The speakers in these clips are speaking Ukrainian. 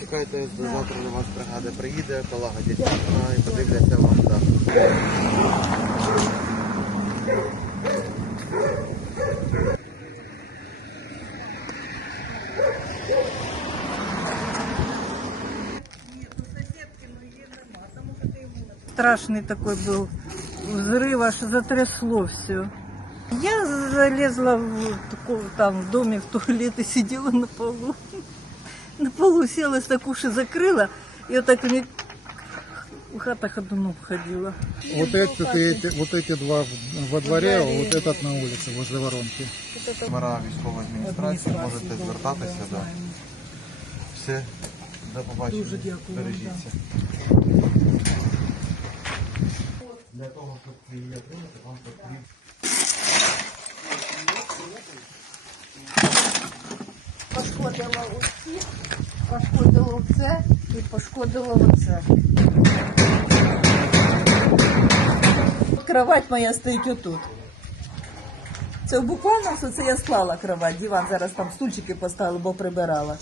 Чекайте, завтра до вас бригада приїде, полагодять вікна і подивляться вам дах. Страшный такой был взрыв, аж затрясло все. Я залезла в, таку- там в доме в туалет и сидела на полу. На полу села, так уши закрыла, и вот так мне в хата ходуном ходила. Вот эти, эти- вот эти два в- во дворе, а вот этот на улице, возле воронки. Номера військової адміністрації, можете звертатися. Да. Все, до побачення. Дуже дякую, Бережіться. Для того, щоб її отримати, вам потрібно. Пошкодила оці, пошкодила оце і пошкодила оце. Кровать моя стоїть отут. Це буквально що це я склала кровать, диван зараз там стульчики поставила, бо прибирала.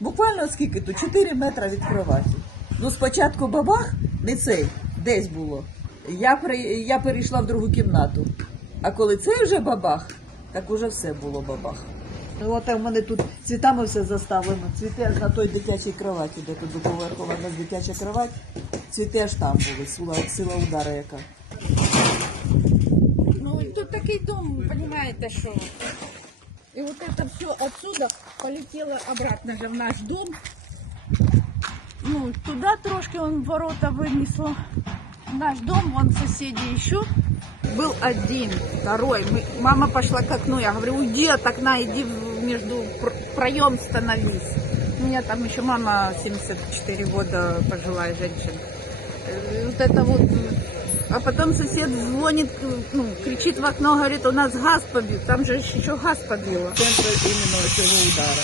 Буквально скільки тут? 4 метри від кроваті. Ну спочатку бабах, не цей, десь було. Я, при, я перейшла в другу кімнату. А коли цей вже бабах, так уже все було бабах. Ну, от у мене тут цвітами все заставлено. Цвіти аж на той дитячій кроваті, де тут двоповерхова у нас дитяча кровать. Цвіти аж там були, сила, сила удара яка. Ну, тут такий дом, понимаете, что. И вот это все отсюда полетело обратно же в наш дом. Ну, туда трошки он ворота вынесло. Наш дом, вон соседи еще Был один, второй. Мы- мама пошла к окну. Я говорю, уйди от окна, иди в- между пр- проем становись. У меня там еще мама 74 года, пожилая женщина. Э, Вот это вот а потом сосед звонит, ну, кричит в окно, говорит, у нас газ побил. Там же еще газ побило. Центр іменно цього удара.